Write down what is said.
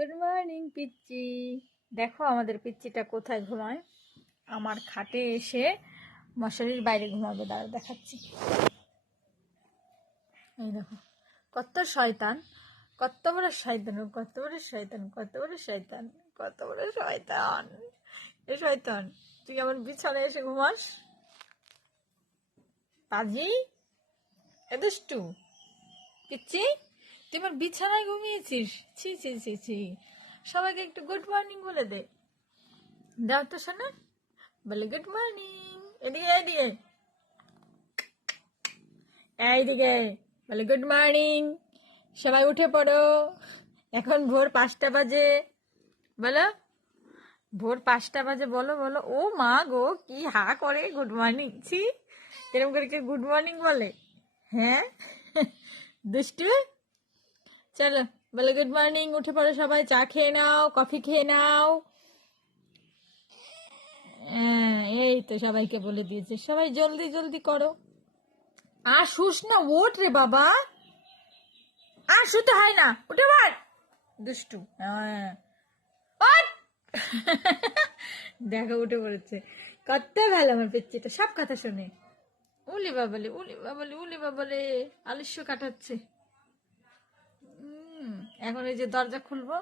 Good morning পিচ্চি। দেখো আমাদের পিচ্চিটা কোথায় ঘুমায়। আমার খাটে এসে মশারির বাইরে ঘুমাবে, দাঁড়া দেখাচ্ছি। এই দেখো কত শয়তান, কত বড় শয়তান, কত বড় শয়তান, কত বড় শয়তান, কত বড় শয়তান। এ শয়তান, তুই আমার বিছানায় এসে ঘুমাস? পাজি, এ দুষ্টু পিচ্চি, তুই আমার বিছানায় ঘুমিয়েছিস? ছি ছি ছি ছি। সবাইকে একটু গুড মর্নিং বলে দে। দাও তো শোনা, বলে গুড মর্নিং। এদিকে এদিকে এইদিকে, বলে গুড মর্নিং। সবাই উঠে পড়ো, এখন ভোর 5টা বাজে। বলো, ভোর 5টা বাজে, বলো বলো। ও মা গো, কি হা করে গুড মর্নিং। ছি, এরকম করে কেউ গুড মর্নিং বলে? হ্যাঁ দুষ্টু। চলো বলো গুড মর্নিং, উঠে পড়ো সবাই, চা খেয়ে নাও, কফি খেয়ে নাও। হ্যাঁ, এই তো সবাইকে বলে দিয়েছে, সবাই জলদি জলদি করো। আর শুস না, ওঠ রে বাবা, আর শুতে হয় না, উঠে পড় দুষ্টু। হ্যাঁ ওঠ। দেখো উঠে পড়েছে, কত ভালো আমার পেচ্ছিটা, সব কথা শোনে। উলি বাবালে, উলি বাবালে, উলি বাবালে, আলস্য কাটাচ্ছে। এখন এই যে দরজা খুলবো,